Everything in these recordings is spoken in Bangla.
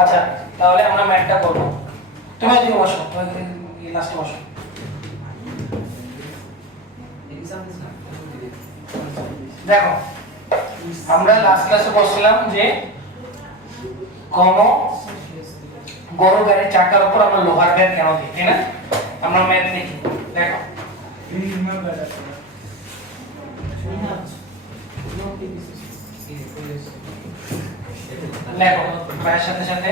আচ্ছা, তাহলে আমরা ম্যাথটা করব। তুমি এদিকে বসো, তুমি লাস্টে বসো। দেখো, আমরা লাস্ট ক্লাসে বলছিলাম যে কোন গরু গাড়ির চাকার উপর আমরা লোহার বেড় কেন দিই, তাই না? আমরা ম্যাথ দেখি। দেখো, লেখো ভাইয়ের সাথে সাথে।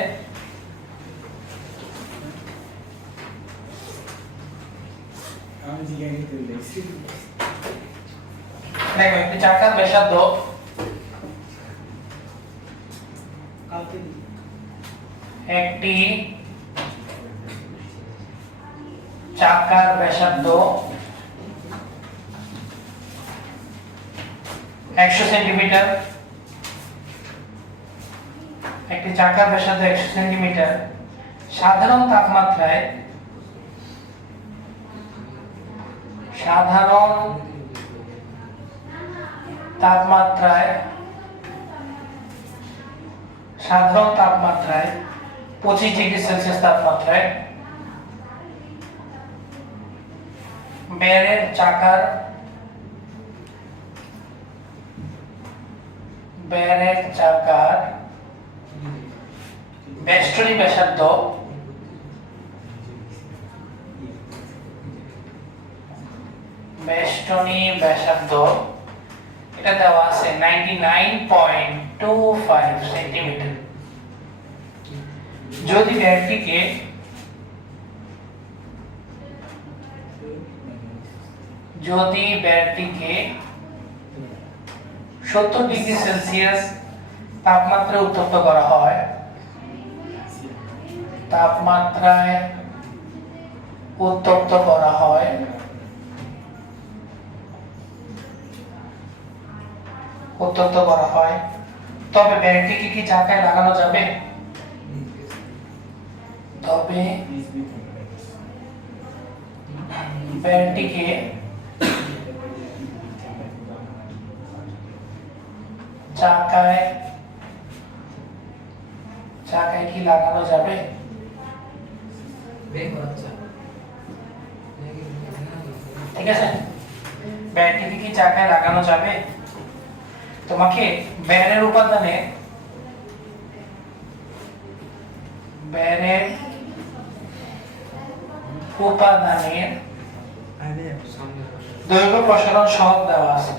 দেখো, একটি চাকার ব্যাসার্ধ একটি চাকার ব্যাসার্ধ 100 সেন্টিমিটার। একটি চাকার ব্যাসার্ধ 100 সেন্টিমিটার সাধারণ তাপমাত্রায় সাধারণ 25 ডিগ্রি সেলসিয়াস তাপমাত্রায় বেড়ের চাকার বেষ্টনী ব্যাসার্ধ এটা দেওয়া আছে 99.25 সেন্টিমিটার। যদি বেড়টিকে যদি বেড়টিকে 70 ডিগ্রি সেলসিয়াস তাপমাত্রায় উত্তপ্ত করা হয়, তবে বেড়টিকে কি চাকায় লাগানো যাবে? তবে বেড়টিকে চাকায় কি লাগানো যাবে? ঠিক আছে, ব্যাটারি কি চাকায় লাগানো যাবে? তোমাকে ব্যারের উপাদানে দৈর্ঘ্য প্রসারণ সহগ দেওয়া আছে।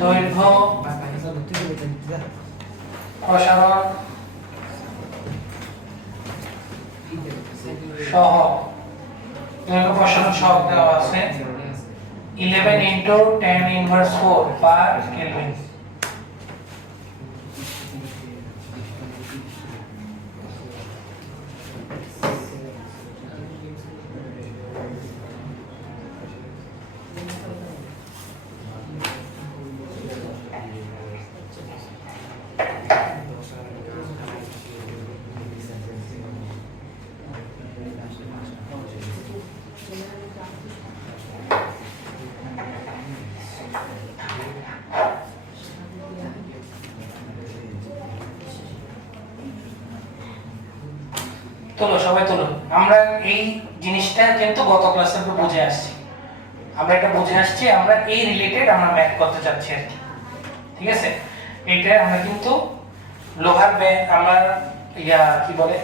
দৈর্ঘ্য প্রসারণ সহগ দেওয়া আছে 11 into 10 inverse 4 per Kelvin। তোলো সবাই তোলো। আমরা এই জিনিসটা কিন্তু গত ক্লাসে বুঝে আসছি, আমরা এই রিলেটেড আমরা ম্যাথ করতে চাচ্ছি আর কি। ঠিক আছে, এটা আমরা কিন্তু লোহার ব্যাগ আমরা কি বলে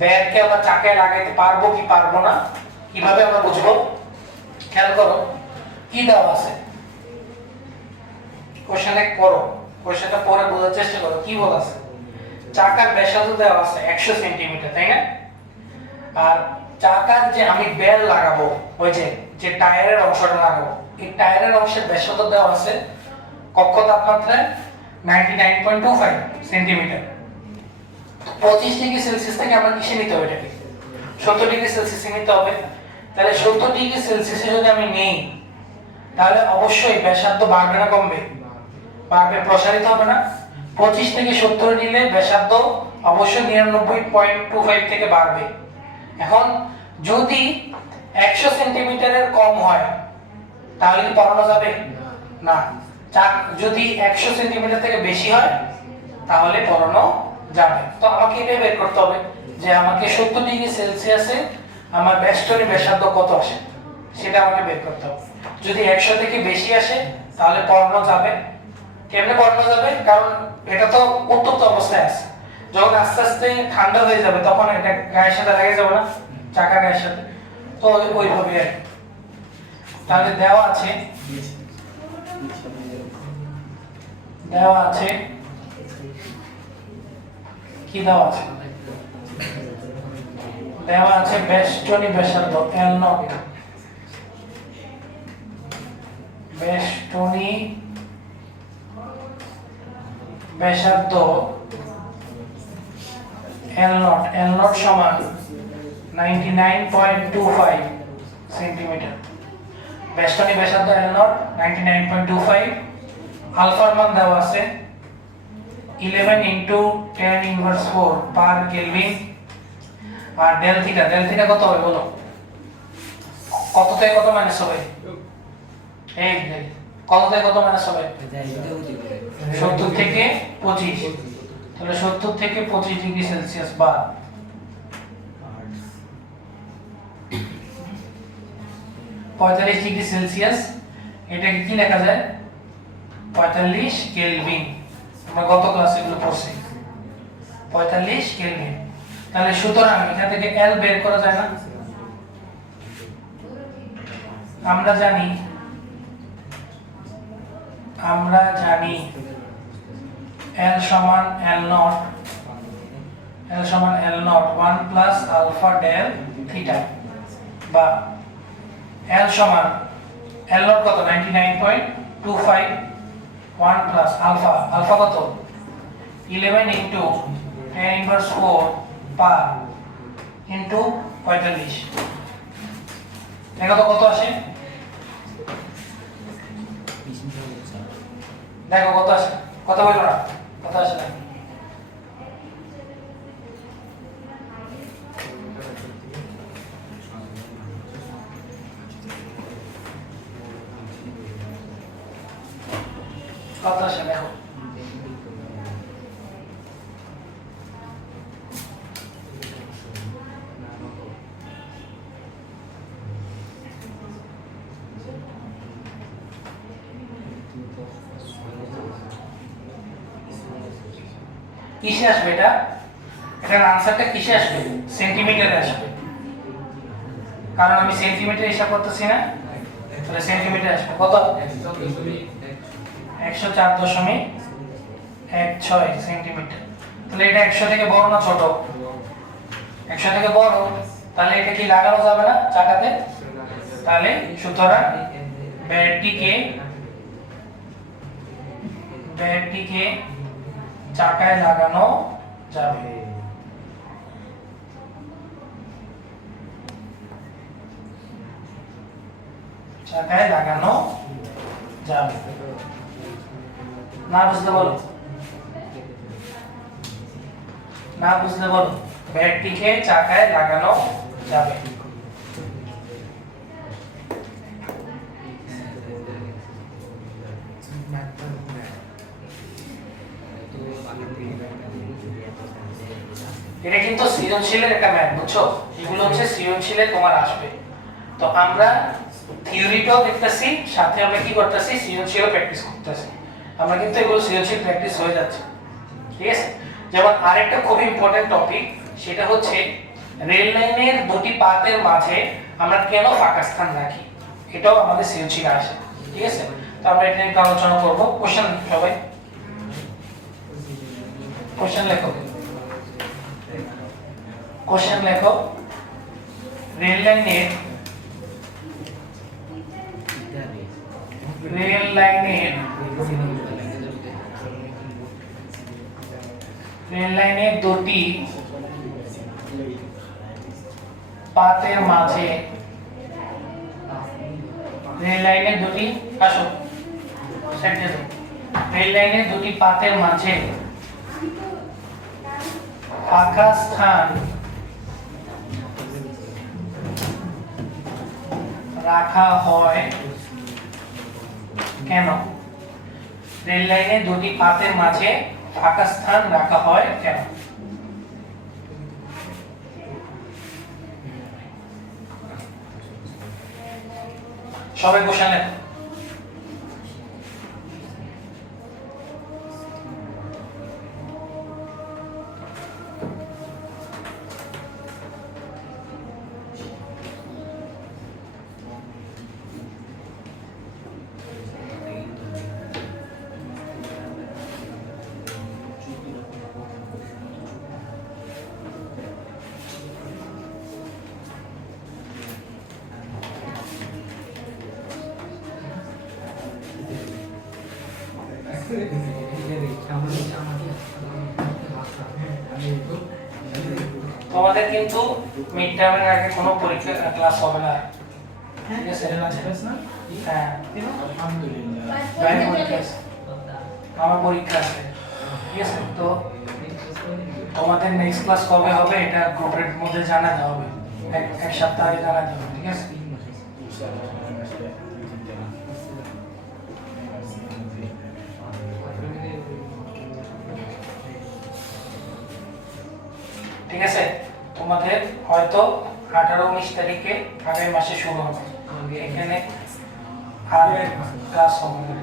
ব্যাগকে আমরা চাকায় লাগাইতে পারবো কি পারবো না, কিভাবে আমরা বুঝবো? খেয়াল করো কি দেওয়া আছে কোশ্চেনে, পড়ো কোশ্চেনটা পরে বোঝার চেষ্টা করো। কি বলা আছে? চাকার ব্যাসার্ধ দেওয়া আছে 100 সেন্টিমিটার, তাই না? আর চাকার যে আমি বেল লাগাবো, ওই যে টায়ারের অংশটা লাগাবো, এই টায়ারের অংশের ব্যাসার্ধ দেওয়া আছে কক্ষ তাপমাত্রায় 99.25 সেন্টিমিটার। 25 ডিগ্রি সেলসিয়াস থেকে আমরা কিসে নিতে হবে? এটাকে 70 ডিগ্রি সেলসিয়াসে নিতে হবে। তাহলে 70 ডিগ্রি সেলসিয়াসে যদি আমি নেই, তাহলে অবশ্যই ব্যাসার্ধ বাড়বে না কমবে? বাড়বে, প্রসারিত হবে না? 25 থেকে 70 নিলে ব্যাসার্ধ অবশ্যই 99.25 থেকে বাড়বে। এখন যদি 100 সেন্টিমিটারের কম হয় তাহলে কি পড়ানো যাবে না? যদি 100 সেন্টিমিটার থেকে বেশি হয় তাহলে পড়ানো যাবে। তো আমাকে এটা বের করতে হবে যে আমাকে 70 ডিগ্রি সেলসিয়াসে আমার বেষ্টনী ব্যাসার্ধ কত আসে সেটা আমাকে বের করতে হবে। যদি 100 থেকে বেশি আসে তাহলে পড়ানো যাবে। কেমনে পড়ানো যাবে? কারণ এটা তো উত্তপ্ত অবস্থায় আছে, যখন আস্তে আস্তে ঠান্ডা হয়ে যাবে তখন এটা গায়ের সাথে লেগে যাবে না, চাকা গায়ের সাথে, তো ওইভাবে আর কি। তাহলে দেওয়া আছে কি দেওয়া আছে? দেওয়া আছে বেষ্টনী ব্যাসার্ধ L0, বেষ্টনী ব্যাসার্ধ L0 সমান 99.25 সেন্টিমিটার। বেষ্টনী ব্যাসার্ধ L0 99.25, আলফার মান দেওয়া আছে 11 × 10 ইনভার্স 4 পার কেলভিন। আর ডেল থিটা কত হবে বলো? কত থেকে কত মাইনাস হবে? এই কত থেকে কত মাইনাস হবে? 70 থেকে 25। তাহলে 70 থেকে 25 ডিগ্রি সেলসিয়াস বা 45 ডিগ্রি সেলসিয়াস, এটাকে কি লেখা যায়? 45 কেলভিন। আমরা গত ক্লাসে এগুলো পড়ছি, 45 কেলভিন। তাহলে সুতরাং এখান থেকে L বের করা যায় না? আমরা জানি L সমান L0 1 plus alpha del theta, বা L সমান L0 কত? 99.25 1 প্লাস আলফা কত? 11 × 10 ইনভার্স 4 পার ইনটু 45। দেখো তো কত আসে, দেখো কত আসে, কথা বলো না, কত আসে না? কত আসে দেখো। কিসে আসবে এটা? এটার আনসারটা কিসে আসবে? সেন্টিমিটারে আসবে, কারণ আমি সেন্টিমিটার হিসাব করতেছি না, তাহলে সেন্টিমিটার আসবে। কত? 104.16 সেন্টিমিটার। তাহলে এটা 100 থেকে বড় না ছোট? 100 থেকে বড়, তাহলে এটা কি লাগানো যাবে না চাকাতে? তাহলে সুতরাং ব্যাটটিকে চাকায় লাগানো যাবে। চাকায় লাগানো যাবে। না বুঝলে বলো, ব্যাটটিকে চাকায় লাগানো যাবে। এটা কিন্তু সৃজনশীলের একটা ম্যাথ, বুঝছো? এগুলো হচ্ছে সৃজনশীলে তোমার আসবে। তো আমরা থিওরিটাও দেখতেছি, সাথে আমরা কি করতেছি? সৃজনশীলও প্র্যাকটিস করতেছি। আমরা কিন্তু এগুলো সৃজনশীল প্র্যাকটিস হয়ে যাচ্ছে, ঠিক আছে? যেমন আরেকটা খুব ইম্পর্টেন্ট টপিক, সেটা হচ্ছে রেল লাইনের দুটি পাতের মাঝে আমরা কেন ফাঁকা স্থান রাখি, এটাও আমাদের সৃজনশীল আসে, ঠিক আছে? তো আমরা এটা নিয়ে আলোচনা করব। কোশ্চেন, সবাই কোশ্চেন লেখো। রেল লাইনের দুটি পাতের মাঝে রেল লাইনের দুটি পাতের মাঝে ফাঁকা স্থান রাখা হয় কেন? রেল লাইনের দুটি পাতের মাঝে ফাঁকা স্থান রাখা হয় কেন? সবাই কোশ্চেন লেখো। তোমাদের কিন্তু মিড টার্মের আগে কোনো পরীক্ষা ক্লাস হবে না, ঠিক আছে? হ্যাঁ, আমার পরীক্ষা আছে, ঠিক আছে? তো তোমাদের নেক্সট ক্লাস কবে হবে এটা গ্রুপের মধ্যে জানাতে হবে, এক সপ্তাহ আগে জানাতে হবে, ঠিক আছে? ঠিক আছে, তোমাদের হয়তো 18-19 তারিখে আগামী মাসে শুরু হবে, এখানে আর ক্লাস হবে না,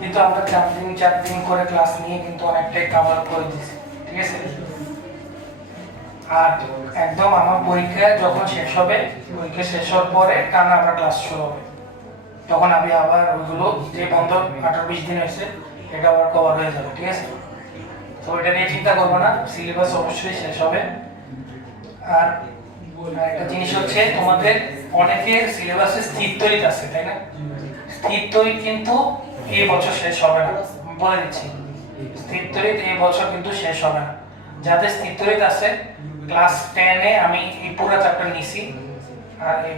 কিন্তু আমরা 4 দিন করে ক্লাস নিয়ে কিন্তু অনেকটাই কভার করে দিচ্ছি, ঠিক আছে? আর একদম আমার পরীক্ষা যখন শেষ হবে, পরীক্ষা শেষ হওয়ার পরে টানা আবার ক্লাস শুরু হবে, তখন আমি আবার ওইগুলো যে বন্ধ 18-20 দিন হয়েছে এটা আবার কভার হয়ে যাবে, ঠিক আছে? তো এটা নিয়ে চিন্তা করবো না, সিলেবাস অবশ্যই শেষ হবে। আর একটা জিনিস হচ্ছে, তোমাদের অনেকের সিলেবাসে স্থির তড়িৎ আছে, তাই না? স্থির তড়িৎ কিন্তু এই বছর শেষ হবে না, বলে দিচ্ছি, স্থির তড়িৎ এই বছর কিন্তু শেষ হবে না। যাদের স্থির তড়িৎ আছে ক্লাস 10-এ আমি এই পুরো চ্যাপ্টার নিছি, আর এই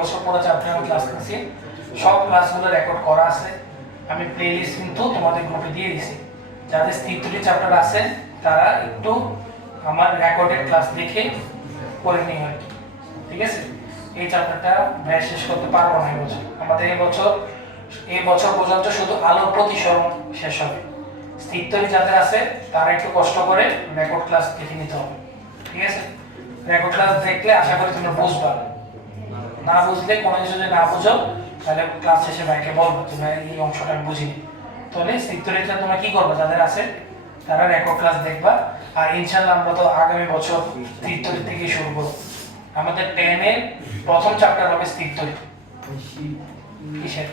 বছর পুরো চ্যাপ্টার আমি ক্লাস নিছি, সব ক্লাসগুলো রেকর্ড করা আছে, আমি প্লেলিস্ট কিন্তু তোমাদের গ্রুপে দিয়ে দিছি। যাদের স্থির তড়িৎ চ্যাপ্টার আছে তারা একটু আমার রেকর্ডেড ক্লাস দেখে করে নিই আর কি, ঠিক আছে? এই চ্যাপ্টারটা ভাই শেষ করতে পারবো না এই বছর, আমাদের এই বছর পর্যন্ত শুধু আলোর প্রতিসরণ শেষ হবে। স্থির তড়িৎ যাদের আছে তারা একটু কষ্ট করে রেকর্ড ক্লাস দেখে নিতে হবে, ঠিক আছে? রেকর্ড ক্লাস দেখলে আশা করি তোমরা বুঝবা, না বুঝলে কোনো কিছু যদি না বুঝো তাহলে ক্লাস শেষে ভাইকে বলবো যে ভাই এই অংশটা আমি বুঝিনি। তাহলে স্থির তড়িৎটা তোমরা কি করবে, যাদের আছে তারা রেকর্ড ক্লাস দেখবা। আর ইনশাআল্লাহ আমরা তো আগামী বছর স্থির তড়িৎ থেকে শুরু করব। আমাদের 10-এর প্রথম চ্যাপ্টার হবে স্থির তড়িৎ। কিসের?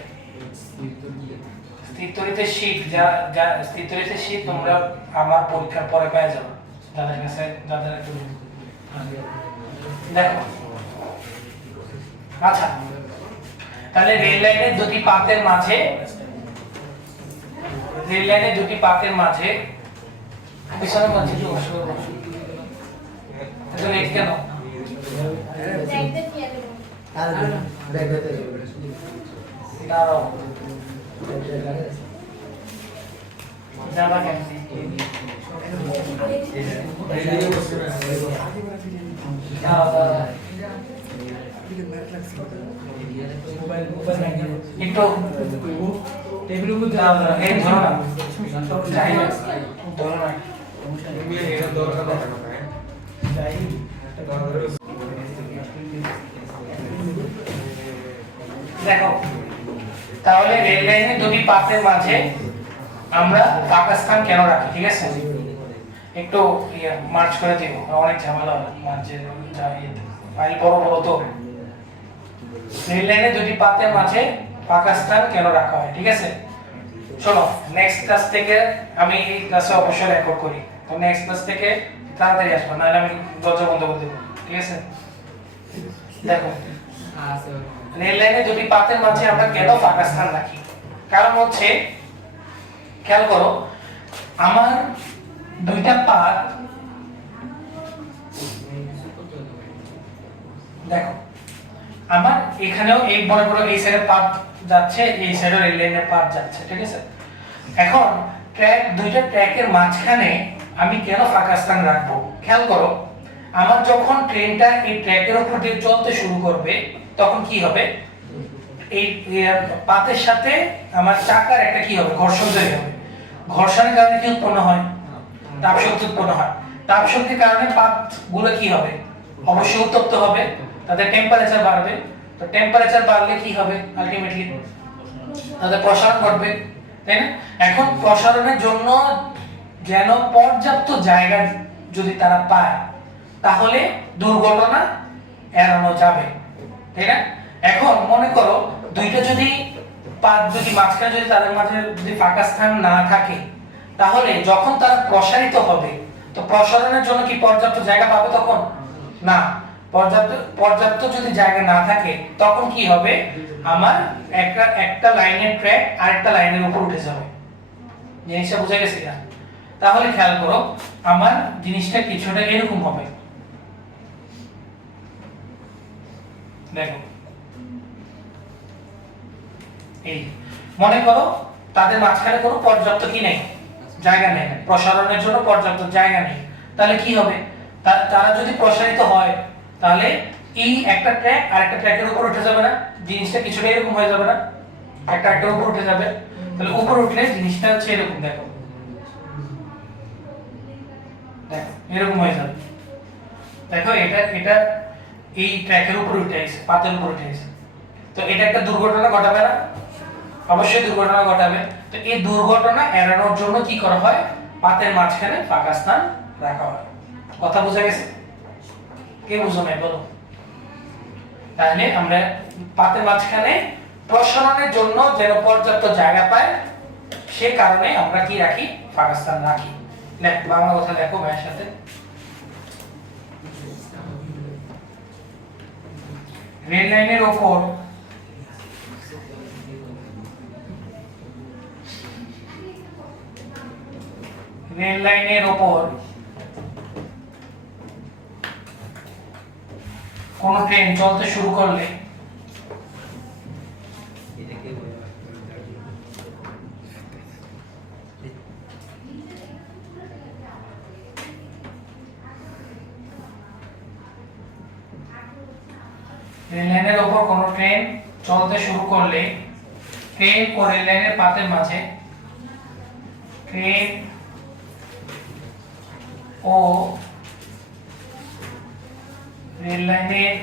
স্থির তড়িতের শীট, যা স্থির তড়িতের শীট তোমরা আমার পরীক্ষার পরে পেয়ে যাবে, যাদের কাছে যাদের একটু দেখো। আচ্ছা, তাহলে রেল লাইনের দুটি পাতের মাঝে পিছনের মাঝে কি অসুবিধা? এত লেট কেন? জামা কেন? একটু টেবিলের মধ্যে এই ধরো না, যাই না ধরো না, দেখো। তাহলে রেল লাইনের দুটি পাতের মাঝে আমরা ফাঁকা স্থান কেন রাখি, ঠিক আছে? একটু মার্চ করে দিব, অনেক ঝামেলা হয় মার্চের, ফাইল বড় বড় তো। রেল লাইনের দুটি পাতের মাঝে ফাঁকা স্থান কেন রাখা হয়, ঠিক আছে? শোনো, নেক্সট ক্লাস থেকে আমি এই ক্লাসে অবশ্যই রেকর্ড করি, তো নেক্সট ক্লাস থেকে তাড়াতাড়ি আসবে, নাহলে আমি দরজা বন্ধ করে দেবো, ঠিক আছে? দেখো, রেল লাইনের দুটি পাতের মাঝে আমরা কেন ফাঁকা স্থান রাখি, কারণ হচ্ছে, খেয়াল করো, আমার দুইটা পাত, দেখো আমার এখানেও এই বড় বড় এই সাইডে পাত যাচ্ছে, এই সাইডে রেল লাইনের পাত যাচ্ছে, ঠিক আছে? এখন দুইটা ট্র্যাকের মাঝখানে আমি কেন ফাঁকা স্থান রাখবো, খেয়াল করো, আমার যখন ট্রেনটা এই ট্র্যাকের উপর দিয়ে চলতে শুরু করবে তখন কি হবে, এই পাতের সাথে আমার চাকার একটা কি হবে, ঘর্ষণ তৈরি হবে। ঘর্ষণের কারণে কি উৎপন্ন হয়, তাপ শক্তি উৎপন্ন হয়। তাপ শক্তির কারণে পাতগুলো কি হবে, অবশ্যই উত্তপ্ত হবে, তাদের টেম্পারেচার বাড়বে। তো টেম্পারেচার বাড়লে কি হবে, আলটিমেটলি তাদের প্রসারণ ঘটবে, তাই না? এখন প্রসারণের জন্য যেন পর্যাপ্ত জায়গা যদি তারা পায়, তাহলে দুর্ঘটনা এড়ানো যাবে, তাই না? এখন মনে করো দুইটা যদি পাত যদি মাঝখানে যদি তাদের মাঝে যদি ফাঁকা স্থান না থাকে, তাহলে যখন তারা প্রসারিত হবে, তো প্রসারণের জন্য কি পর্যাপ্ত জায়গা পাবে তখন? না। পর্যাপ্ত যদি জায়গা না থাকে, তখন কি হবে, আমার একটা লাইনের ট্র্যাক আরেকটা লাইনের উপর উঠে যাবে। জিনিসটা বুঝা গেছে না? তাহলে খেয়াল করো, আমার জিনিসটা কিছুটা এরকম হবে। দেখো, এই মনে করো তাদের মাঝখানে কোনো পর্যাপ্ত কি নেই, জায়গা নেই, প্রসারণের জন্য পর্যাপ্ত জায়গা নেই। তাহলে কি হবে, তারা যদি প্রসারিত হয়, তাহলে এই একটা ট্র্যাক আর একটা ট্র্যাকের উপর উঠে যাবে না? জিনিসটা কিছুটা এরকম হয়ে যাবে না? একটা একটার উপর উঠে যাবে। তাহলে উপর উঠলে জিনিসটা হচ্ছে এরকম, দেখো দেখো এরকম হয়ে যাবে। দেখো এটা এই ট্র্যাকের উপর উঠে আছে, পাতের উপর উঠে আছে। তো এটা একটা দুর্ঘটনা ঘটাবে না? অবশ্যই দুর্ঘটনা ঘটাবে। তো এই দুর্ঘটনা এড়ানোর জন্য কি করা হয়, পাতের মাঝখানে ফাঁকা স্থান রাখা হয়। কথা বোঝা গেছে? কে বুঝো নাই বলো? তাহলে আমরা পাতের মাঝখানে প্রসারণের জন্য যেন পর্যাপ্ত জায়গা পায়, সে কারণে আমরা কি রাখি, ফাঁকা স্থান রাখি। বাংলা কথা লেখো ভাইয়ের সাথে। রেল লাইনের ওপর কোন ট্রেন চলতে শুরু করলে রেল লাইনের ওপর কোন ট্রেন চলতে শুরু করলে ট্রেন ও রেল লাইনের পাতের মাঝে ট্রেন ও রেল লাইনের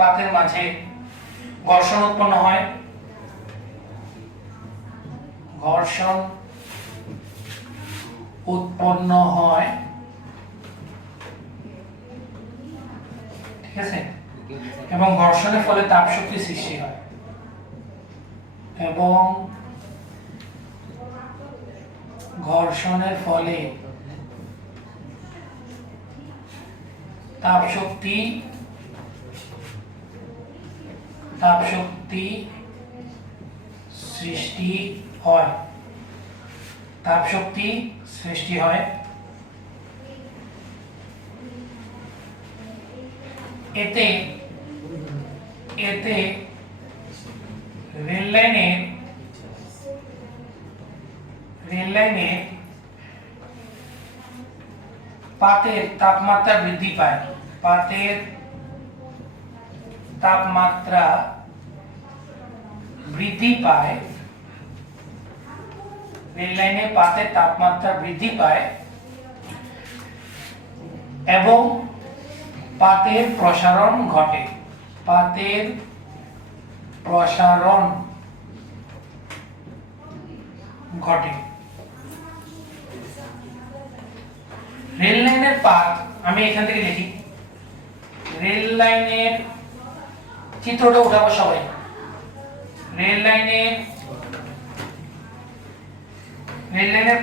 পাতের মাঝে ঘর্ষণ উৎপন্ন হয়। ঘর্ষণ উৎপন্ন হয়, ঠিক আছে? এবং ঘর্ষণের ফলে তাপ শক্তি সৃষ্টি হয়, এবং ঘর্ষণের ফলে তাপ শক্তি সৃষ্টি হয়। তাপ শক্তি সৃষ্টি হয়। এতে রেল লাইনে পাতের তাপমাত্রা বৃদ্ধি পায়। পাতের তাপমাত্রা বৃদ্ধি পায়। রেল লাইনে পাতের তাপমাত্রা বৃদ্ধি পায় এবং পাতের প্রসারণ ঘটে। পাতের প্রসারণ ঘটে। রেল লাইনের পাত, আমি এখান থেকে লিখি, রেল লাইনের চিত্রটা উঠাবো সবাই। রেল লাইনের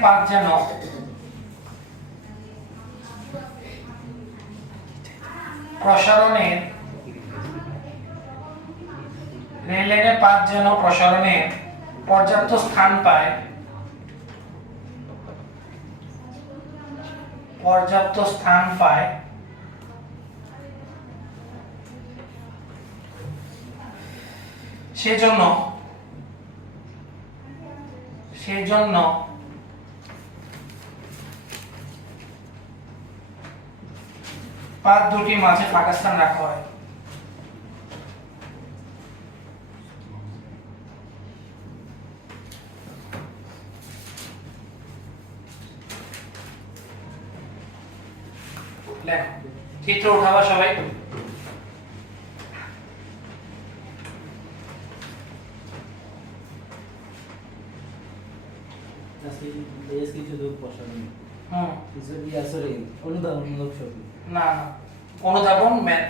পাত যেন প্রসারণের পর্যাপ্ত স্থান পায়, সেজন্য পাত দুটির মাঝে ফাঁকা স্থান রাখা হয়। লেখো, চিত্র উঠাবা সবাই। না না, অনুধাবন ম্যাথ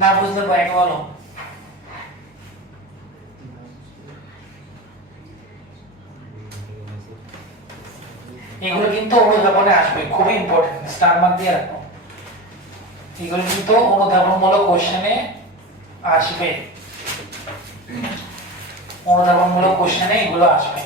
না বুঝতে পারি বলো। এগুলো কিন্তু অনুধাবনে আসবে, খুবই ইম্পর্টেন্ট, স্টার মার্ক দিয়ে রাখো। এগুলো কিন্তু অনুধাবনমূলক কোশ্চেনে আসবে, অনুধাবনমূলক কোশ্চেনে এগুলো আসবে।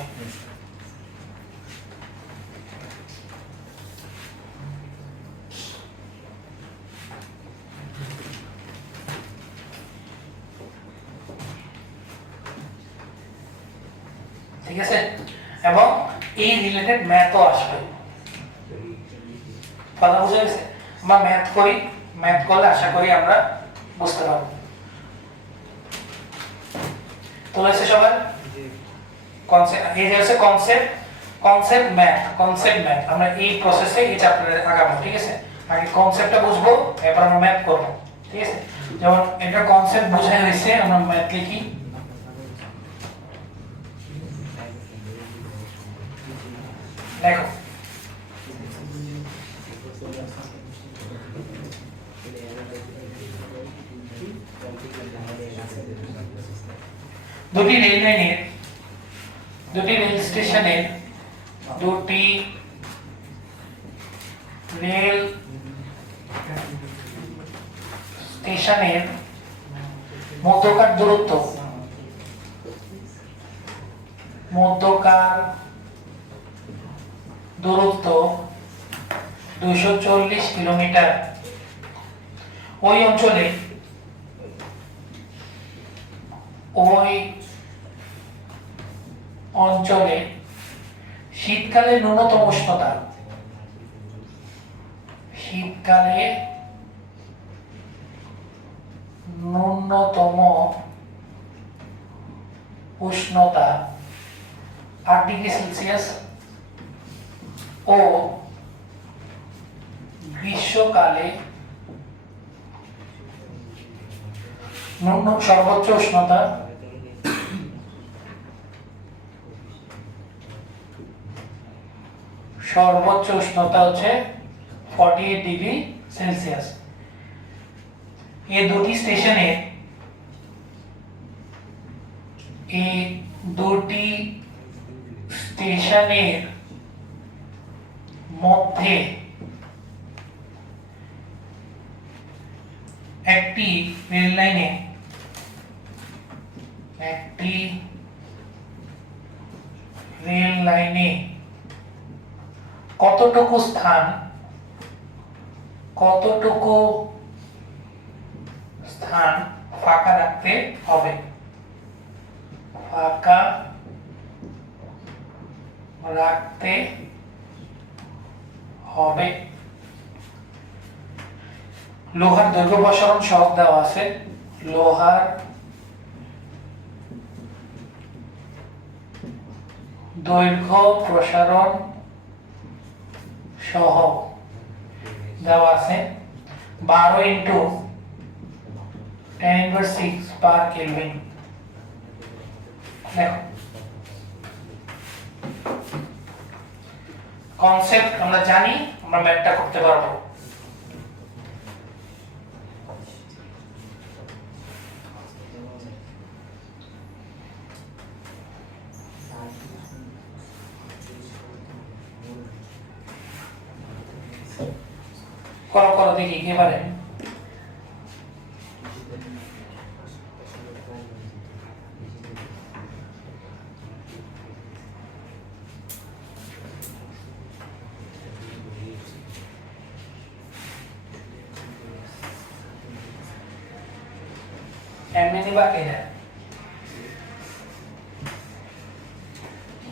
ঠিক আছে, এবং এই রিলেটেড ম্যাথও আসবে। কথা বুঝে গেছে? আমরা ম্যাথ করি, ম্যাথ করলে আশা করি আমরা বুঝতে পারবো। তুলেছে সবাই? কনসেপ্ট, এই যে হচ্ছে কনসেপ্ট, কনসেপ্ট ম্যাথ। আমরা এই প্রসেসে এই চ্যাপ্টারে আগাবো। ঠিক আছে, আগে কনসেপ্টটা বুঝবো, এরপর আমরা ম্যাথ করব। ঠিক আছে, যেমন এটা কনসেপ্ট বোঝাই হয়েছে, আমরা ম্যাথ লিখি। দেখো, দুটি রেল লাইনের, দুটি রেল স্টেশনের, দুটি রেল স্টেশনের মধ্যকার দূরত্ব, মধ্যকার দূরত্ব 240 কিলোমিটার। ওই অঞ্চলে শীতকালে ন্যূনতম উষ্ণতা, শীতকালে ন্যূনতম উষ্ণতা 8 ডিগ্রি সেলসিয়াস ও গ্রীষ্মকালে সর্বোচ্চ উষ্ণতা হচ্ছে 48 ডিগ্রি সেলসিয়াস। এই দুটি স্টেশনের মধ্যে একটি রেল লাইনে কতটুকু স্থান ফাঁকা রাখতে হবে, লোহার দৈর্ঘ্য প্রসারণ সহগ দেওয়া আছে। লোহার দৈর্ঘ্য প্রসারণ সহগ দেওয়া আছে 12 ইন্টু 10⁻⁶ পার কেলভিন। দেখো, কনসেপ্ট আমরা জানি, আমরা ম্যাথটা করতে পারবো। করো করো দেখি কি পারে। এমনি বাকি না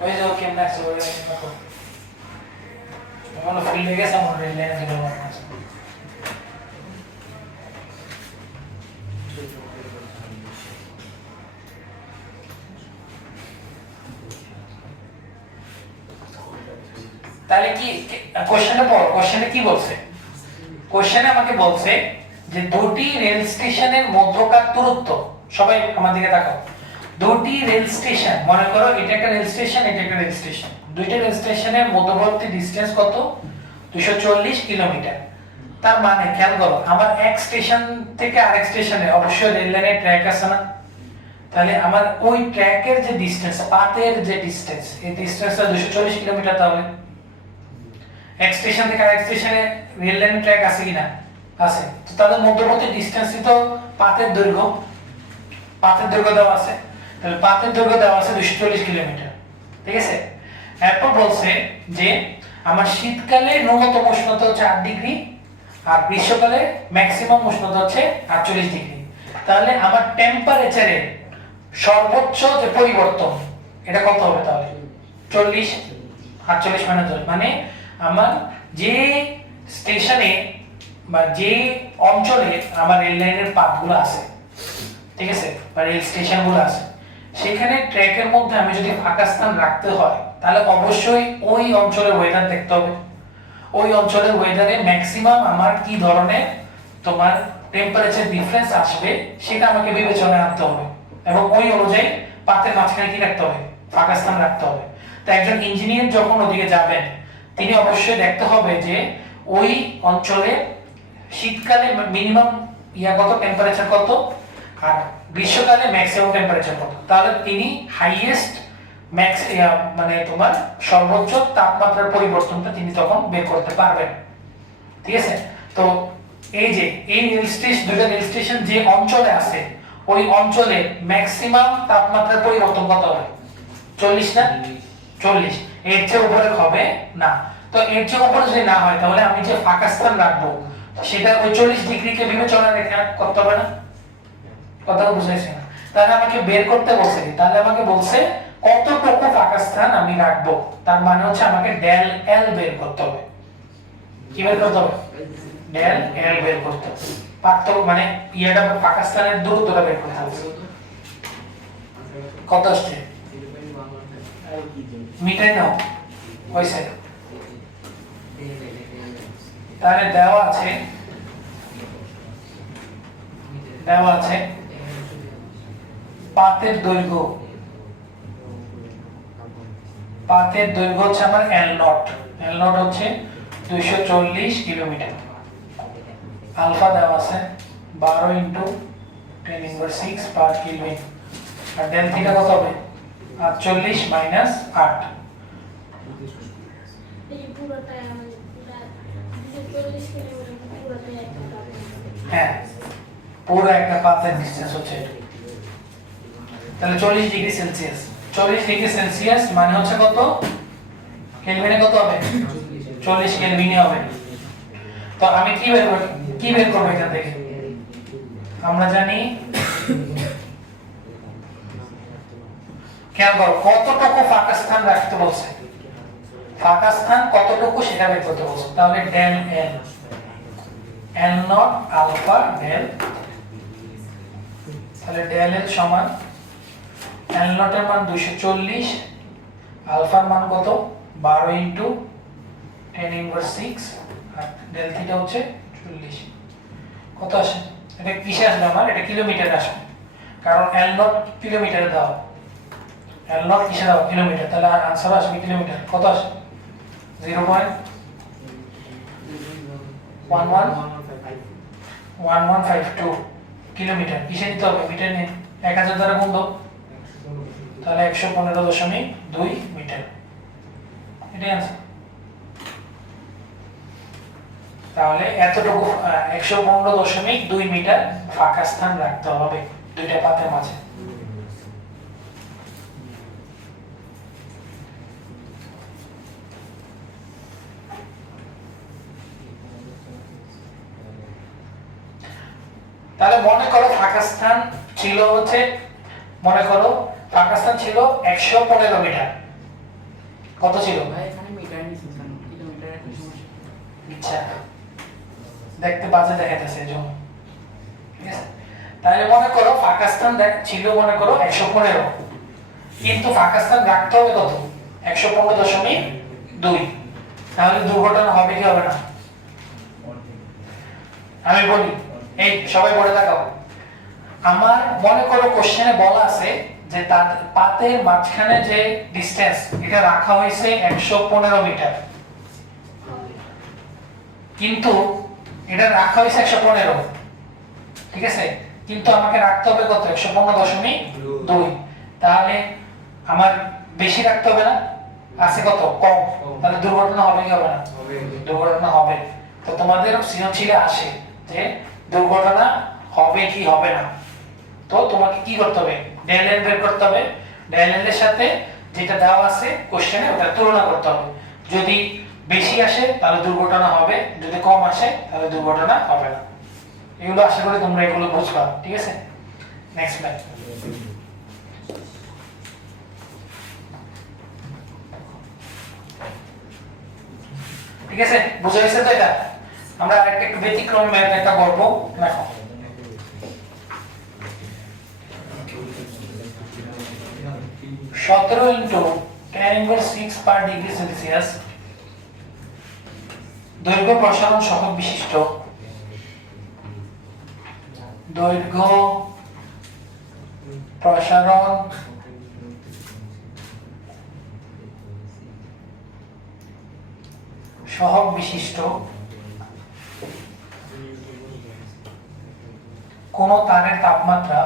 ওই যে কেমন আছে ওই দেখো আমার ফিল্ডে গেছে আমার রেল লাইনে দিল আছে। তাহলে কি কোশ্চেনটা পড়ো, কোশ্চেনে কি বলছে? কোশ্চেনে আমাকে বলছে যে দুটি রেল স্টেশনের মধ্যকার দূরত্ব, সবাই আমার দিকে তাকাও, দুটি রেল স্টেশন, মনে করো এটা একটা রেল স্টেশন এটা একটা রেল স্টেশন, দুইটা রেল স্টেশনের মধ্যবর্তী ডিসটেন্স কত? 240 কিলোমিটার। তার মানে খেয়াল করো আমার এক স্টেশন থেকে আরেক স্টেশনে অবশ্যই রেল লাইনের ট্র্যাক আছে না, তাহলে আমার ওই ট্র্যাকের যে ডিসটেন্স, পাথের যে ডিসটেন্স, এই ডিসটেন্সটা 240 কিলোমিটার। তাহলে এক স্টেশন থেকে আরেক স্টেশনে রেল লাইন ট্র্যাক আছে কিনা? আছে। তো তাদের মধ্যবর্তী ডিসটেন্সই তো পাথের দৈর্ঘ্য, পাথের দৈর্ঘ্য দেওয়া আছে, তাহলে পাথের দৈর্ঘ্য দেওয়া আছে 240 কিলোমিটার। ঠিক আছে, এরপর বলছে যে আমার শীতকালে ন্যূনতম উষ্ণতা হচ্ছে 8 ডিগ্রি আর গ্রীষ্মকালে ম্যাক্সিমাম উষ্ণতা হচ্ছে 48 ডিগ্রি। তাহলে আমার টেম্পারেচারের সর্বোচ্চ যে পরিবর্তন এটা কত হবে? তাহলে 40 48 মানে আমার যে স্টেশনে বা যে অঞ্চলে আমার রেল লাইনের পাথগুলো আছে, ঠিক আছে, বা রেল স্টেশনগুলো আছে, সেখানে ট্র্যাকের মধ্যে আমি যদি ফাঁকা স্থান রাখতে হয় তাহলে অবশ্যই ওই অঞ্চলের ওয়েদার দেখতে হবে। ওই অঞ্চলের ওয়েদারে ম্যাক্সিমাম আমার কি ধরনের তোমার টেম্পারেচার ডিফারেন্স আসবে সেটা আমাকে বিবেচনায় আনতে হবে, এবং ওই অনুযায়ী পাতের মাঝখানে কি রাখতে হবে? ফাঁকা স্থান রাখতে হবে। তো একজন ইঞ্জিনিয়ার যখন ওদিকে যাবেন তিনি অবশ্যই দেখতে হবে যে ওই অঞ্চলে শীতকালে মিনিমাম কত টেম্পারেচার কত আর গ্রীষ্মকালে ম্যাক্সিমাম টেম্পারেচার কত, তাহলে তিনি হাইয়েস্ট ম্যাক্স মানে তোমার সর্বোচ্চ তাপমাত্রার পরিবর্তনটা তিনি তখন বের করতে পারবেন। ঠিক আছে, তো এই যে এই রেল স্টেশন, দুইটা রেল স্টেশন যে অঞ্চলে আছে ওই অঞ্চলে ম্যাক্সিমাম তাপমাত্রার পরিবর্তন কত হবে? 40 না? 40, এর চেয়ে উপরে হবে না। তো এর চেয়ে উপরে যদি না হয় তাহলে আমি যে ফাঁকা স্থান রাখবো সেটা ওই 40 ডিগ্রিকে বিবেচনা রেখে করতে হবে না? কথা বুঝাইছি না? তাহলে আমাকে বের করতে বলছে, তাহলে আমাকে বলছে কতটুকু ফাঁকা স্থান আমি রাখবো, তার মানে হচ্ছে আমাকে ডেল এল বের করতে হবে। কি বের করতে হবে? ডেল এল বের করতে হবে, পার্থক্য মানে ইয়াটা ফাঁকা স্থানের দূরত্বটা বের করতে হবে। কত আসছে? মিটার নাও হইছে। তাহলে দেওয়া আছে পাতের দৈর্ঘ্য, পাতের দৈর্ঘ্য হচ্ছে আমার এল নট হচ্ছে 240 কিলোমিটার। আলফা দেওয়া আছে 12 ইনটু 10 ইনভার্স 6 পার কেলভিন, আর ডেল থিটা কত হবে? 48 মাইনাস 8। হ্যাঁ, পুরো একটা পাতের ডিসটেন্স হচ্ছে এটা। তাহলে 40 ডিগ্রি সেলসিয়াস, 40 ডিগ্রি সেলসিয়াস মানে হচ্ছে কত কেলভিনে? কত হবে? 40 কেলভিনে হবে। তো আমি কি বের করব এখান থেকে? আমরা জানি খেয়াল করো কতটুকু ফাঁকা স্থান রাখতে বলছে, ফাঁকা স্থান কতটুকু সেটা বের করতে বলছে। তাহলে del L, L naught alpha del, তাহলে ডেল এল সমান এল নট এর মান 240, আলফার মান কত? 12 ইনটু 10 ইনভার্স 6, আর ডেল থিটা হচ্ছে 40। কত আসে? এটা কিসে আসবে আমার? এটা কিলোমিটারে আসবে, কারণ এল নট কিলোমিটারে দাও, এল নট কিসে দাও? কিলোমিটার। তাহলে आंसर আসবে কিলোমিটার। কত আসে? 0.1152 কিলোমিটার। কিসে নিতে হবে? মিটার নিয়ে 1000 দ্বারা গুণ দাও, তাহলে 115.2 মিটার। এটাই आंसर। তাহলে এতটুকু 115.2 মিটার ফাঁকা স্থান রাখতে হবে দুইটা পাতের মাঝে। তাহলে মনে করো ফাঁকা স্থান ছিল হচ্ছে, মনে করো ফাঁকা স্থান ছিল 115 মিটার। কত ছিল ভাই এখানে মিটার নিছেন কেন? কিলোমিটার একটা সমস্যা। আচ্ছা, দেখতে বাজে দেখাইতেছে এজন্য। ঠিক আছে, তাহলে মনে করো ফাঁকা স্থান ছিল মনে করো 115, কিন্তু ফাঁকা স্থান রাখতে হবে কত? 115.2। তাহলে দুর্ঘটনা হবে কি হবে না? আমি বলি, এই সবাই পড়ে থাকো। আমার মনে করো কোশ্চেনে বলা আছে যে তার পাতের মাঝখানে যে ডিসটেন্স এটা রাখা হয়েছে 115 মিটার, কিন্তু এটা রাখা হয়েছে 115, ঠিক আছে, কিন্তু আমাকে রাখতে হবে কত? 115.2। তাহলে আমার বেশি রাখতে হবে না, আছে কত? কম। তাহলে দুর্ঘটনা হবে কি হবে না? দুর্ঘটনা হবে। তো তোমাদের সৃজনশীলে আসে যে দুর্ঘটনা হবে কি হবে না। তো তোমাকে কি করতে হবে? ডেল এল বের করতে হবে, ডেল এল এর সাথে যেটা দেওয়া আছে কোশ্চেনে ওটা তুলনা করতে হবে। যদি বেশি আসে তাহলে দুর্ঘটনা হবে, যদি কম আসে তাহলে দুর্ঘটনা হবে না। এগুলো আশা করি তোমরা এগুলো বুঝবা, ঠিক আছে? Next math. ঠিক আছে, বুঝা গেছে তো এটা? আমরা আরেকটা একটু ব্যতিক্রম ম্যাথ একটা করব। দেখো, সতেরো ইন্টু tan inverse 6 পার ডিগ্রি সেলসিয়াস দৈর্ঘ্য প্রসারণ সহগ বিশিষ্ট, দৈর্ঘ্য প্রসারণ সহগ বিশিষ্ট কোন তারের তাপমাত্রা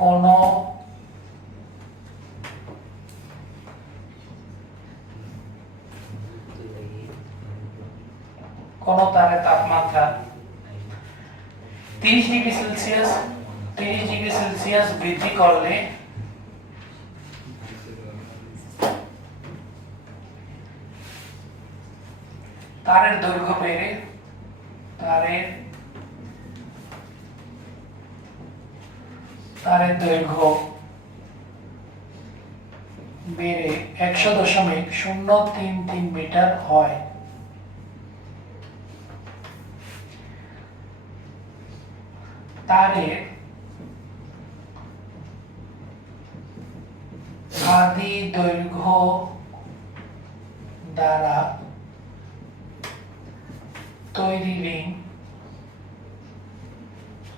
কোন তারের তাপমাত্রা 30 ডিগ্রি সেলসিয়াস বৃদ্ধি করলে তারের দৈর্ঘ্য বেড়ে তারের দৈর্ঘ্য বেড়ে 100.033 মিটার হয়। তারের আদি দৈর্ঘ্য দ্বারা তৈরি রিং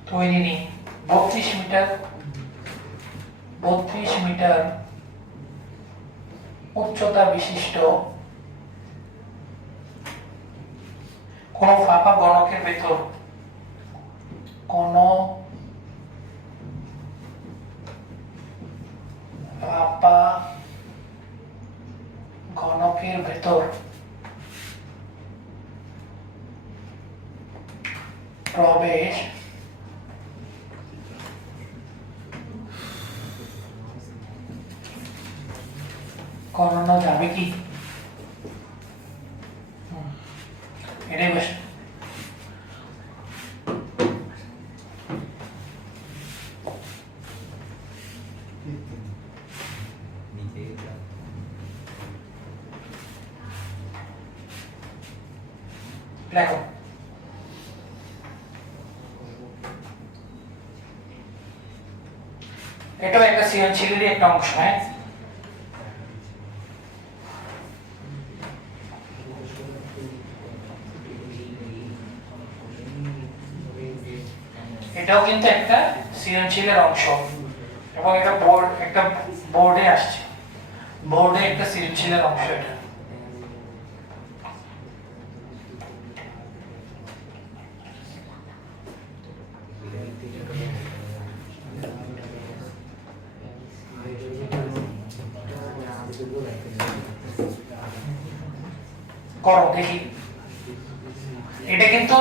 32 মিটার উচ্চতা বিশিষ্ট কোন ফাঁপা গণকের ভেতর প্রবেশ করানো যাবে কি? এটাই বেশ। দেখো, এটাও একটা সৃজনশীলেরই একটা অংশ। হ্যাঁ, এটাও কিন্তু একটা সৃজনশীলের অংশ এবং এটা বোর্ডে আসছে, বোর্ডে একটা সৃজনশীলের অংশ এটা। করো দেখি। এটা কিন্তু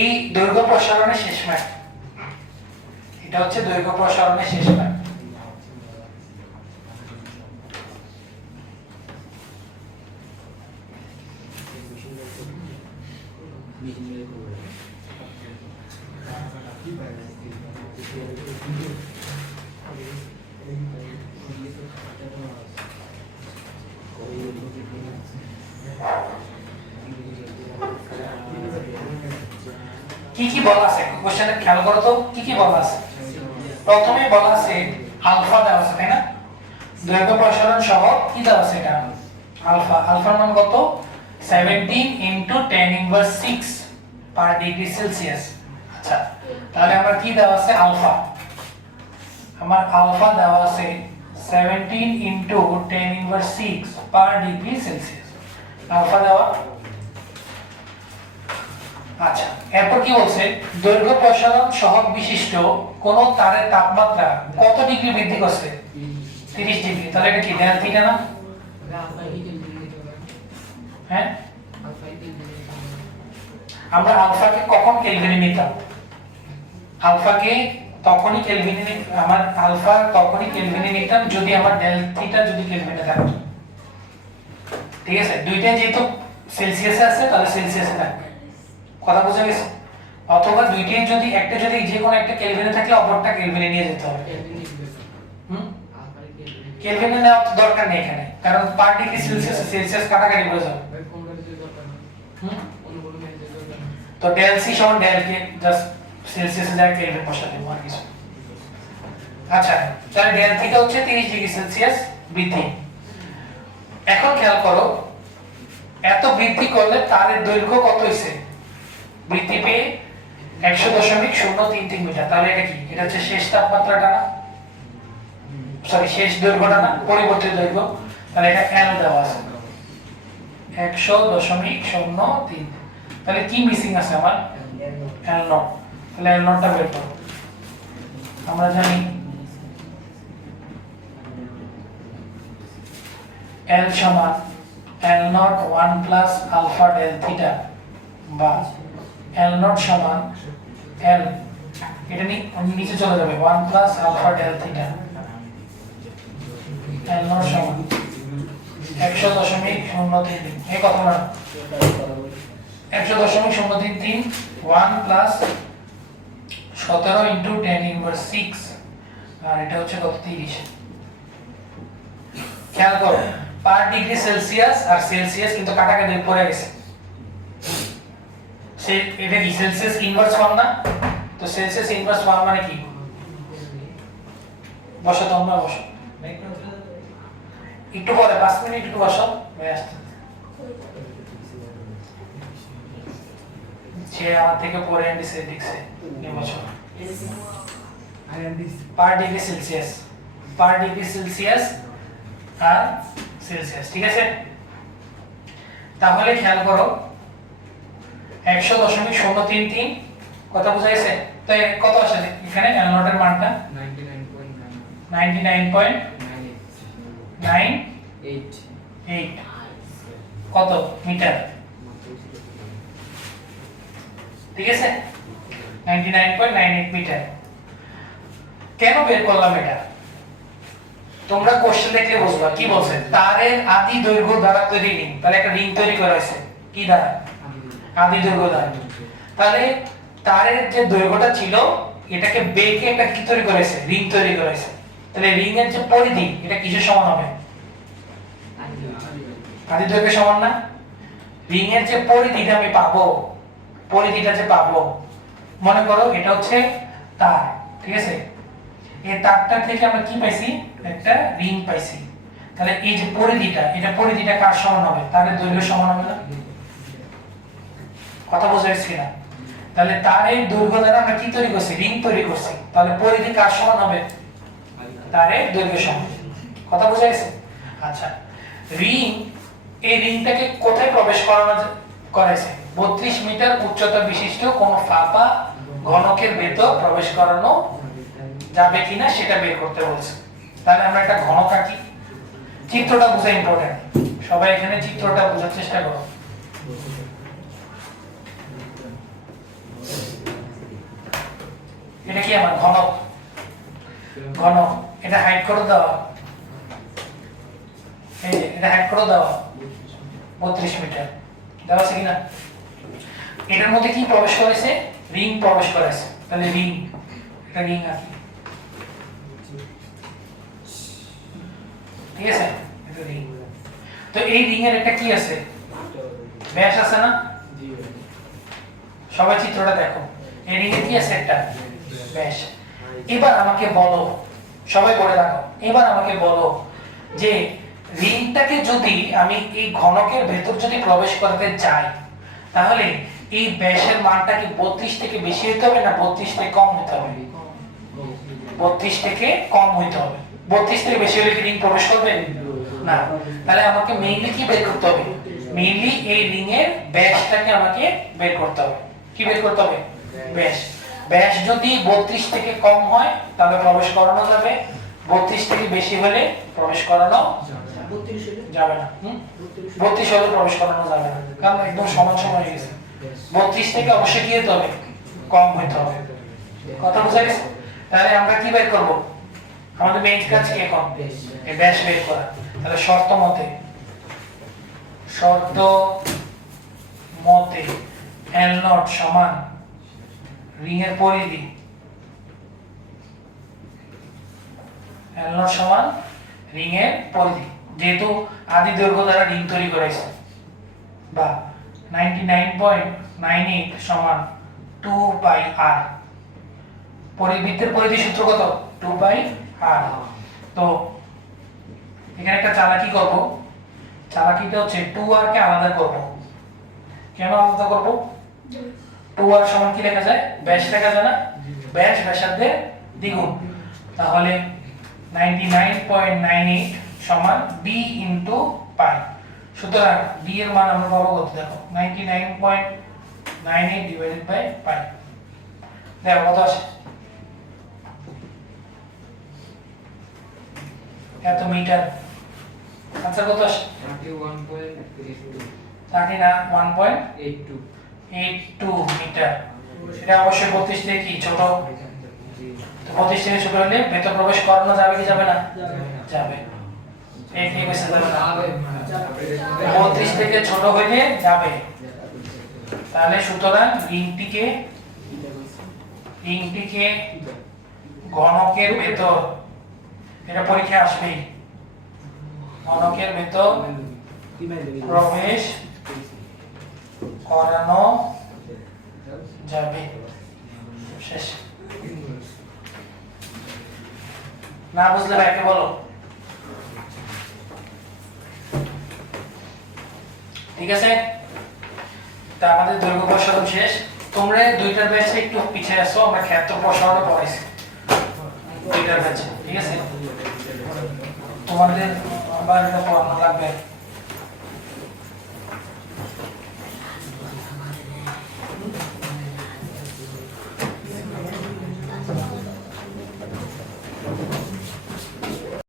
এই দৈর্ঘ্য প্রসারণের শেষ ম্যাপ, এটা হচ্ছে দৈর্ঘ্য প্রসারণের শেষ ম্যাপ। কি কি বলা আছে কোশ্চেনে খেয়াল করো তো, কি কি বলা আছে। প্রথমে বলা আছে আলফা দেওয়া আছে, তাই না? দৈর্ঘ্য প্রসারণ সহ কি দেওয়া আছে এটা আলফা, আলফার মান কত 17 * 10⁻⁶ পার ডিগ্রি সেলসিয়াস। আচ্ছা তাহলে আমার কি দেওয়া আছে আলফা, আমার আলফা দেওয়া আছে 17 * 10⁻⁶ পার ডিগ্রি সেলসিয়াস, আলফা দেওয়া। আচ্ছা এরপর কি বলছে দৈর্ঘ্য প্রসারণ সহগ বিশিষ্ট কোন তারের তাপমাত্রা কত ডিগ্রি বৃদ্ধি করছে 30 ডিগ্রি, তাহলে এটা কি ডেল থিটা না? হ্যাঁ আমরা আলফাকে কখন কেলভিনে নিতাম, আলফাকে তখনই কেলভিনে আমার আলফা তখনই কেলভিনে নিতাম যদি আমার ডেল থিটা যদি কেলভিনে থাকতো, ঠিক আছে? দুইটাই যেহেতু সেলসিয়াসে আছে তাহলে সেলসিয়াসে থাকবে, কথা বোঝা গেছে? অথবা দুইটাই যদি একটা যদি যে কোনো একটা কেলভিনে থাকলে অপরটা কেলভিনে নিয়ে যেতে হবে। কেলভিনে নেওয়ার দরকার নেই এখানে, কারণ পার ডিগ্রি সেলসিয়াস সেলসিয়াস কাটাকাটি করে যাবে। তো ডেল সি সমান ডেল কে জাস্ট সেলসিয়াসে যা কেলভিন বসাতে হবে আর কিছু। আচ্ছা তাহলে ডেল থিটা হচ্ছে 30 ডিগ্রি সেলসিয়াস বৃদ্ধি। এখন খেয়াল করো এত বৃদ্ধি করলে তারের দৈর্ঘ্য কত হইছে, বৃদ্ধি পেয়ে 100.033 মিটার। তাহলে এটা কি, এটা হচ্ছে শেষ তাপমাত্রাটা না, সরি শেষ দৈর্ঘ্যটা না, পরিবর্তিত দৈর্ঘ্য। তাহলে এটা L দেওয়া আছে 100.03। তাহলে কি মিসিং আছে আমার L নট, তাহলে L নটটা বের করো। আমরা জানি L সমান L naught 1 plus alpha del theta বা L নট সমান L, এটা নিচে চলে যাবে 1 plus alpha del theta, L naught সমান 100.033। এই কথা না 100.033 1 প্লাস 17 * 10⁻⁶, আর এটা হচ্ছে কত 30। খেয়াল করো পার ডিগ্রি সেলসিয়াস আর সেলসিয়াস কিন্তু কাটাকাটি পড়ে গেছে, এটা কি সেলসিয়াস ইনভার্স 1 না? তো সেলসিয়াস ইনভার্স 1 মানে কি, বসো তোমরা বসো একটু পরে 5 মিনিট একটু বসো, যে আমার থেকে পরে এন্ডিসে দেখছে এই বছর পার ডিগ্রি সেলসিয়াস, পার ডিগ্রি সেলসিয়াস আর সেলসিয়াস, ঠিক আছে? তাহলে খেয়াল করো 100.033 কথা বোঝা গেছে? তো কত আসে এখানে L নট এর মানটা 99.98 কত মিটার, ঠিক আছে? 99.98 মিটার। কেন বের করলাম এটা তোমরা কোশ্চেন দেখলে বুঝবা। কি বলছে তারের আদি দৈর্ঘ্য দ্বারা তৈরি রিং, তাহলে একটা রিং তৈরি করা হয়েছে কি দ্বারা, আদি দৈর্ঘ্য দ্বারা। তাহলে তারের যে দৈর্ঘ্যটা ছিল এটাকে বেঁকে একটা কি তৈরি করেছে, রিং তৈরি করেছে। তাহলে রিং এর যে পরিধি এটা কিসের সমান হবে, আদি দৈর্ঘ্যের সমান না? রিং এর যে পরিধিটা আমি পাবো, পরিধিটা যে পাবো, মনে করো এটা হচ্ছে তার, ঠিক আছে? এই তারটা থেকে আমরা কি পাইছি, একটা রিং পাইছি। তাহলে এই যে পরিধিটা, এটা পরিধিটা কার সমান হবে, তারের দৈর্ঘ্য সমান হবে না? কথা বোঝা যাচ্ছে না? তাহলে তারের দৈর্ঘ্য দ্বারা আমরা কি তৈরি করছি, রিং তৈরি করছি। তাহলে পরিধি কার সমান হবে, তারের দৈর্ঘ্য সমান। কথা বোঝা গেছে? আচ্ছা রিং, এই রিংটাকে কোথায় প্রবেশ করাইছে, 32 মিটার উচ্চতা বিশিষ্ট কোন ফাঁপা ঘনকের ভেতর প্রবেশ করানো যাবে কিনা সেটা বের করতে বলছে। তাহলে আমরা একটা ঘনক আঁকি, চিত্রটা বোঝা ইম্পর্টেন্ট, সবাই এখানে চিত্রটা বোঝার চেষ্টা করো। এটা কি আমার ঘনক, ঘনক এটা হাইট করে দেওয়া, এই যে এটা হাইট করে দেওয়া 32 মিটার দেওয়া আছে কিনা। এটার মধ্যে কি প্রবেশ করেছে, রিং প্রবেশ করেছে, তাহলে রিং, এটা রিং আছে, ঠিক আছে, এটা রিং। তো এই রিং এর একটা কি আছে, ব্যাস আছে না, সবাই চিত্রটা দেখো, এই রিং এর কি আছে, একটা ব্যাস। এবার আমাকে বলো, সবাই বলে রাখো, এবার আমাকে বলো যে রিংটাকে যদি আমি এই ঘনকের ভেতর যদি প্রবেশ করতে চাই, তাহলে এই ব্যাসের মানটা কি 32 থেকে বেশি হতে হবে না 32 থেকে কম হতে হবে? 32 থেকে কম হতে হবে। 32 থেকে বেশি হলে কি রিং প্রবেশ করবে না। তাহলে আমাকে মেইনলি কি বের করতে হবে, মেইনলি এই রিং এর ব্যাসটাকে আমাকে বের করতে হবে। কি বের করতে হবে, ব্যাস। ব্যাস যদি 32 থেকে কম হয় তাহলে প্রবেশ করানো যাবে, 32 থেকে বেশি হলে প্রবেশ করানো যাবে না। 32 হলে প্রবেশ করানো যাবে না, কারণ একদম সমান সমান হয়ে গেছে। 32 থেকে অবশ্যই কি হতে হবে, কম হতে হবে। কথা বুঝা গেছে? তাহলে আমরা কি বের করব, আমাদের মেইন কাজ কি এখন, এই ব্যাস বের করা। তাহলে শর্ত মতে L নট সমান রিং এর পরিধি, L নট সমান রিং এর পরিধি, যেহেতু আদি দৈর্ঘ্য দ্বারা রিং তৈরি করেছে, বা 99.98 সমান 2 পাই r। পরিবৃত্তের পরিধি সূত্র কত, 2 পাই r। তো এখানে একটা চালাকি করব, চালাকিটা হচ্ছে 2r কে আলাদা করব। কেন আলাদা করব, 2r সমান কি লেখা যায়, ব্যাস লেখা যায় না, ব্যাস ব্যাসার্ধের দ্বিগুণ। তাহলে 99.98 সমান b ইনটু পাই। সুতরাং b এর মান আমরা পাবো কত, দেখো 99.98 ডিভাইডেড বাই পাই। দেখো কত আসে, এত মিটার। আনসার কত আসে, 31.82 মিটার। এটা অবশ্যই 32 থেকে কি ছোট, তো 32 থেকে ছোট হলে ভেতর প্রবেশ করানো যাবে কি যাবে না, যাবে। এই কি কইছে, যাবে না, 32 থেকে ছোট হইলে যাবে। তাহলে সুতরাং রিংটিকে ঘনকের ভেতর, এটা পরীক্ষা আসবেই, ঘনকের ভেতর প্রবেশ করানো যাবে। শেষ। না বুঝলে ভাইকে বলো, ঠিক আছে। তা আমাদের দৈর্ঘ্য প্রসারণ শেষ। তোমরা দুইটার ব্যাচে একটু পিছিয়ে আসো, আমরা ক্ষেত্র প্রসারণ পড়াইছি দুইটার ব্যাচে, ঠিক আছে। তোমাদের আবার এটা পড়ানো লাগবে।